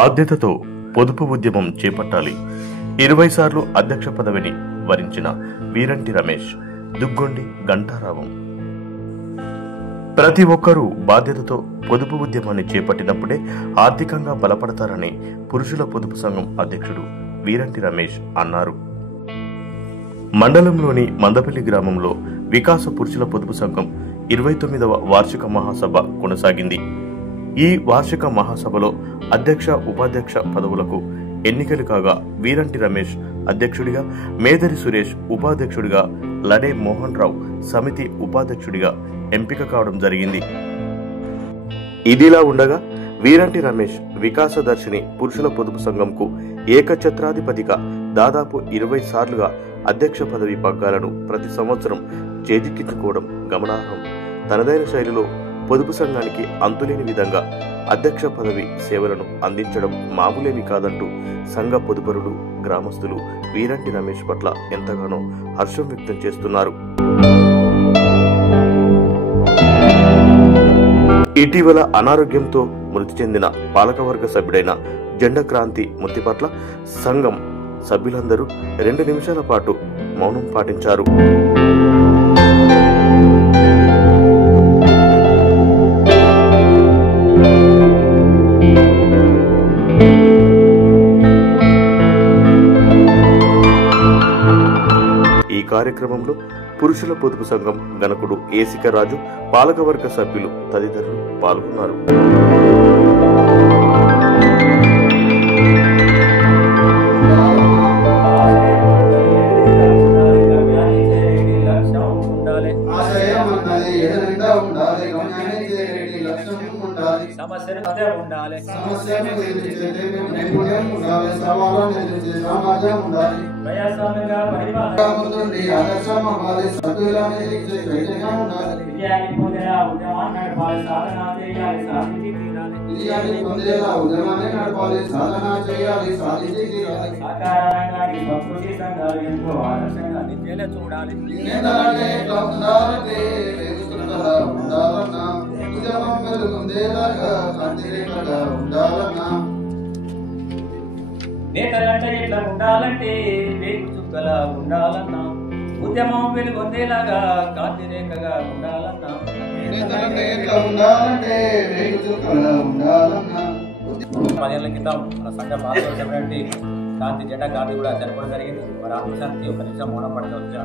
బాధ్యతతో పొదుపు ఉద్యమం చేపట్టాలి. 20 సార్లు అధ్యక్ష పదవిని వరించిన వీరంటి రమేష్, దుగ్గొండి ఘంటారావం. ప్రతి ఒక్కరూ బాధ్యతతో పొదుపు ఉద్యమాన్ని చేపట్టినప్పుడే ఆర్థికంగా బలపడతారని పురుషుల పొదుపు సంఘం అధ్యక్షుడు వీరంటి రమేష్ అన్నారు. మండలంలోని మందపల్లి గ్రామంలో వికాస పురుషుల పొదుపు సంఘం 29వ వార్షిక మహాసభ కొనసాగింది. ఈ వార్షిక మహాసభలో అధ్యక్ష, ఉపాధ్యక్ష పదవులకు ఎన్నికలు కాగా వీరంటి రమేష్ అధ్యక్షుడిగా, మేదరి సురేష్ ఉపాధ్యక్షుడిగా, లడే మోహన్ రావు సమితి ఉపాధ్యక్షుడిగా ఎంపిక కావడం జరిగింది. ఇదిలా ఉండగా వీరంటి రమేష్ వికాసదర్శిని పురుషుల పొదుపు సంఘంకు ఏకఛత్రాధిపతిగా దాదాపు 20 సార్లుగా అధ్యక్ష పదవి పగ్గాలను ప్రతి సంవత్సరం చేజిక్కించుకోవడం గమనార్హం. తనదైన శైలిలో పొదుపు సంఘానికి అంతులేని విధంగా అధ్యక్ష పదవి సేవలను అందించడం మామూలేమి కాదంటూ సంఘ పొదుపరులు, గ్రామస్తులు వీరంటి రమేష్ పట్ల ఎంతగానో హర్షం వ్యక్తం చేస్తున్నారు. ఇటీవల అనారోగ్యంతో మృతి చెందిన పాలకవర్గ సభ్యుడైన జెండక్రాంతి మృతి పట్ల సంఘం సభ్యులందరూ 2 నిమిషాల పాటు మౌనం పాటించారు. ఈ కార్యక్రమంలో పురుషుల పొదుపు సంఘం గణకుడు ఏసిక రాజు, పాలకవర్గ సభ్యులు తదితరులు పాల్గొన్నారు. నేతలంటే ఎట్లా ఉండాలంటే వేగు చుక్కలా ఉండాలన్నా, ఉద్యమం వెలుగొందేలాగా కాంతి రేఖగా ఉండాలన్నా. నేతలంటే ఎట్లా ఉండాలంటే వేగు చుక్కలా ఉండాలన్నా. 10 ఏళ్ల క్రితం మన సంఘ పాల్గొనేటువంటి కాంతి జెండా గాంధీ కూడా చనిపోవడం జరిగింది. మరి ఆత్మశాంతి ఒక నిమిషం మౌనం పడవచ్చు.